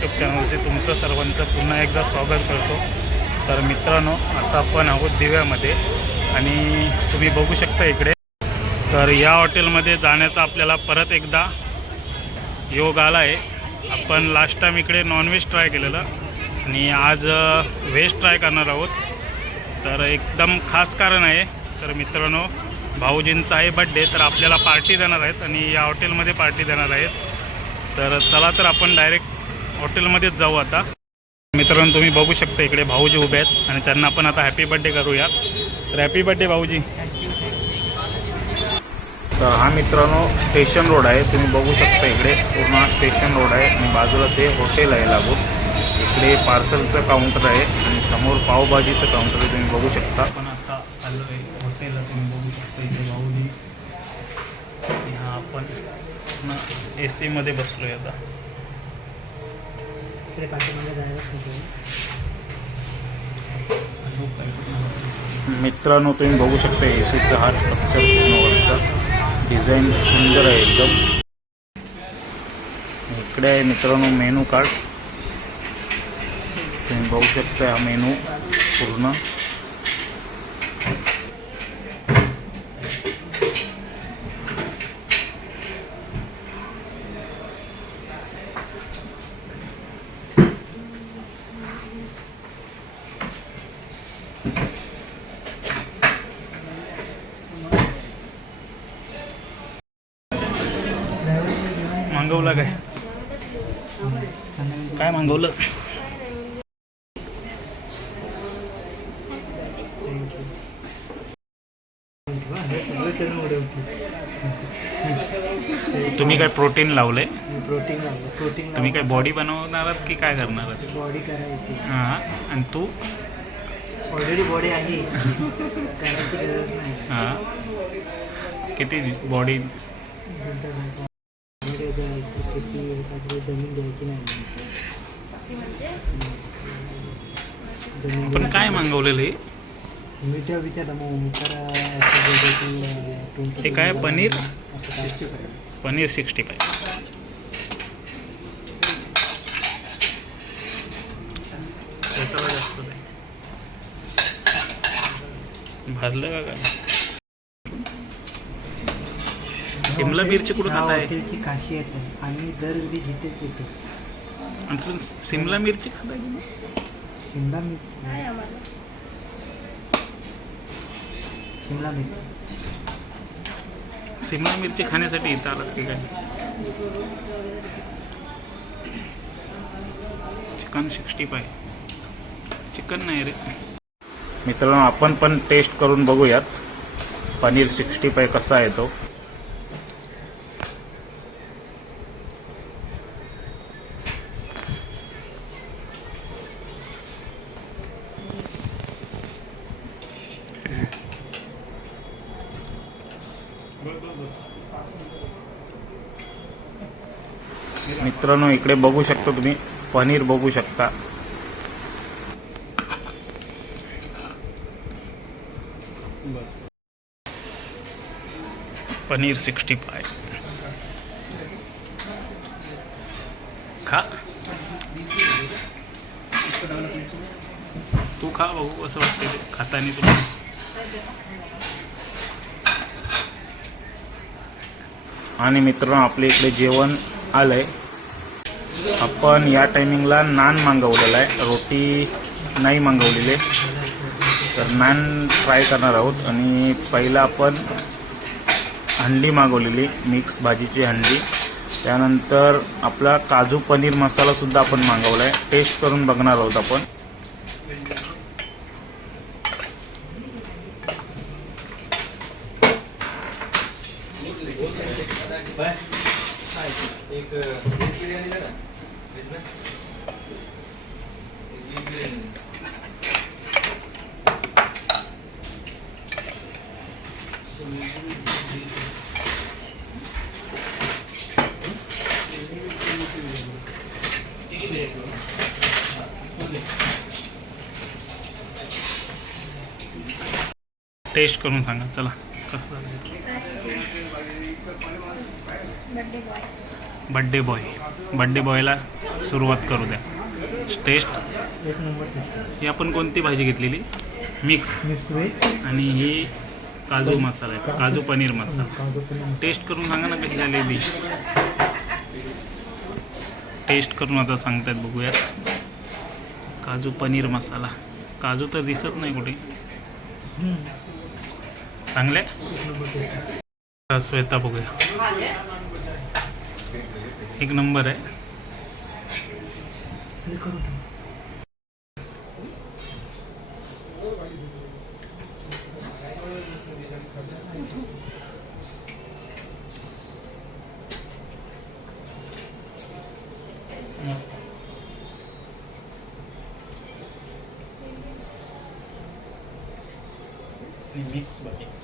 YouTube चॅनलवरती तुमचं सर्वांचं पुन्हा एकदा स्वागत करतो. तर मित्रांनो आता आपण आहोत दिव्यामध्ये आणि तुम्ही बघू शकता इकडे. तर या हॉटेलमध्ये जाण्याचा आपल्याला परत एकदा योग आला आहे आपण लास्ट टाईम इकडे नॉनव्हेज ट्राय केलेलं आणि आज व्हेज ट्राय करणार आहोत. तर एकदम खास कारण आहे. तर मित्रांनो भाऊजींचा आहे बड्डे तर आपल्याला पार्टी देणार आहेत आणि या हॉटेलमध्ये पार्टी देणार आहेत. तर चला तर आपण डायरेक्ट हॉटेलमध्येच जाऊ आता. मित्रांनो तुम्ही बघू शकता इकडे भाऊजी उभे आहेत आणि त्यांना आपण आता हॅपी बड्डे करूया. तर हॅपी बड्डे भाऊजी. तर हा मित्रांनो स्टेशन रोड आहे. तुम्ही बघू शकता इकडे पूर्ण स्टेशन रोड आहे. आणि बाजूला ते हॉटेल आहे लागून. इकडे पार्सलचं काउंटर आहे आणि समोर पावभाजीचं काउंटर आहे. तुम्ही बघू शकता. पण आता आलो आहे हॉटेलला तुम्ही बघू शकता इथे भाऊजी. हा आपण ए सीमध्ये बसलो आहे आता. इकडे पाठीमागे जायला मित्रांनो तुम्ही बघू शकता ए सीचा हा स्ट्रक्चर पूर्ण वरचा. डिझाईन सुंदर आहे एकदम. इकडे आहे मित्रांनो मेनू कार्ड तुम्ही बघू शकता हा मेनू पूर्ण. मागवलं काय? काय मागवलं? तुम्ही काय प्रोटीन लावलंय? प्रोटीन लागलं प्रोटीन तुम्ही काय बॉडी बनवणार आहात की काय करणार आहात? बॉडी करायची. हां आणि तू? ऑलरेडी बॉडी आहे. करायची गरज नाही हां. किती बॉडी द्यायची किती एखादी जमीन द्यायची नाही. जमीन आपण काय मागवलेलं आहे? मी तेव्हा विचारलं मग हे काय, पनीर? काय? पनीर सिक्स्टी फाय भाजलं का काय? शिमला मिरची कुठं या खाताय हॉटेलची खासियत आहे. आम्ही दरवेळी इथेच येतो. आणि तुम्ही शिमला मिरची खाताय की नाही? शिमला मिरची. शिमला मिरची. शिमला मिरची खाण्यासाठी इथं आलात की काय? Chicken sixty five. चिकन नाही रे. मित्रांनो आपण पण टेस्ट करून बघूयात. पनीर सिक्स्टी फाय कसा आहे तो मित्रांनो इकडे बघू शकता तुम्ही. पनीर बघू शकता. Paneer sixty five. खा. तू खा बघू असं वाटतं ते खातानी तुला. आणि मित्रांनो आपल्या इकडे जेवण आलंय. आपण या टायमिंगला नान मागवलेला आहे. रोटी नाही मागवलेली. तर नान फ्राय करणार आहोत. आणि पहिला आपण हंडी मागवलेली मिक्स भाजीची हंडी. त्यानंतर आपला काजू पनीर मसालासुद्धा आपण मागवला आहे. टेस्ट करून बघणार आहोत आपण. टेस्ट करून सांगा चला. Birthday boy. बड्डे बॉयला सुरुवात करू द्या. टेस्ट एक नंबर ही आपण कोणती भाजी घेतलेली? मिक्स मिक्स व्हेज आणि ही काजू मसाला आहे. काजू पनीर मसाला. टेस्ट करून सांगा ना कशी झालेली टेस्ट करून आता सांगतायत बघूयात काजू पनीर मसाला. काजू तर दिसत नाही कुठे. चांगले? श्वेता बघूया. एक नंबर आहे. मिक्स बाकी.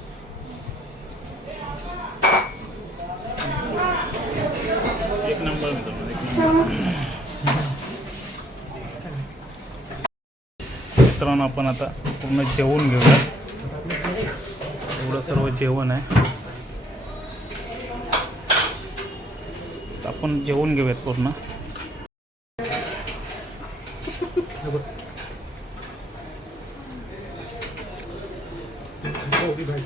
नंबर मित्रांनो आपण आता पूर्ण जेवून घेऊया एवढं सर्व जेवण आहे आपण जेवून घेऊयात पूर्ण भाई बघ. कोबी भाजी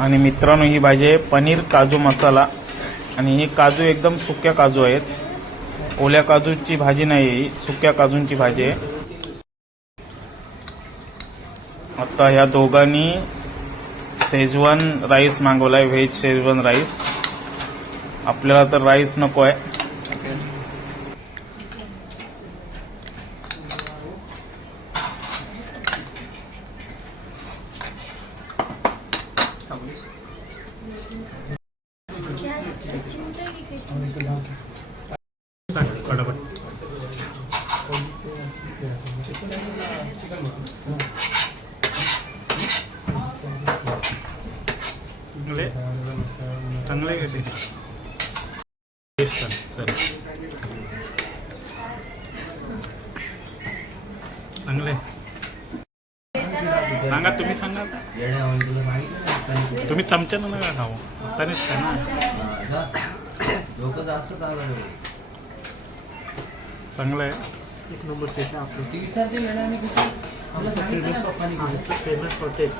आणि मित्रांनो ही भाजी आहे पनीर काजू मसाला. आणि हे काजू एकदम सुक्या काजू आहेत. ओल्या काजूची भाजी नाही ही सुक्या काजूंची भाजी आहे. आता ह्या दोघांनी शेजवान राईस मागवला आहे व्हेज शेजवान राईस आपल्याला तर राईस नको आहे आणि इथं भात. सांग फटाफट. चांगले चांगले आहे ते टेस्ट चांगले सांगा तुम्ही सांगा तुम्ही चमच्यानं नका खाऊ हातानेच खा ना लोक जास्त चालू चांगलं आहे. एक नंबर टेस्ट आपलं. ती विचारते मॅडम कुठे? आपलं सांगितलं ना पप्पानी आमचं फ़ेमस हॉटेल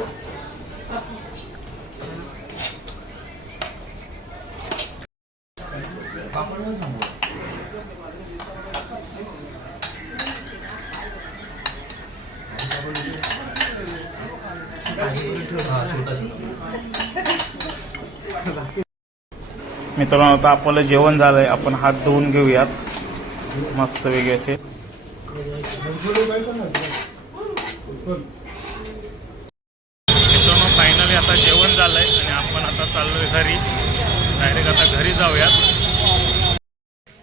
पापडवर थांबव हा छोटा मित्रांनो आता आपलं जेवण झालंय. आपण हात धुवून घेऊयात. मस्त वेगळे असे. मित्रांनो फायनली आता जेवण झालंय आणि आपण आता चाललोय घरी. डायरेक्ट आता घरी जाऊयात.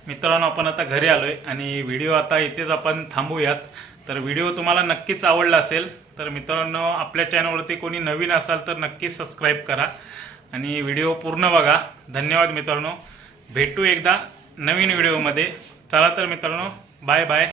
मित्रांनो आपण आता घरी आलोय आणि व्हिडिओ आता इथेच आपण थांबूयात. तर व्हिडिओ तुम्हाला नक्कीच आवडला असेल तर मित्रांनो आपल्या चॅनलवरती कोणी नवीन असाल तर नक्कीच सबस्क्राईब करा. आणि व्हिडिओ पूर्ण बघा. धन्यवाद मित्रांनो. भेटू एकदा नवीन व्हिडिओमध्ये. चला तर मित्रांनो बाय बाय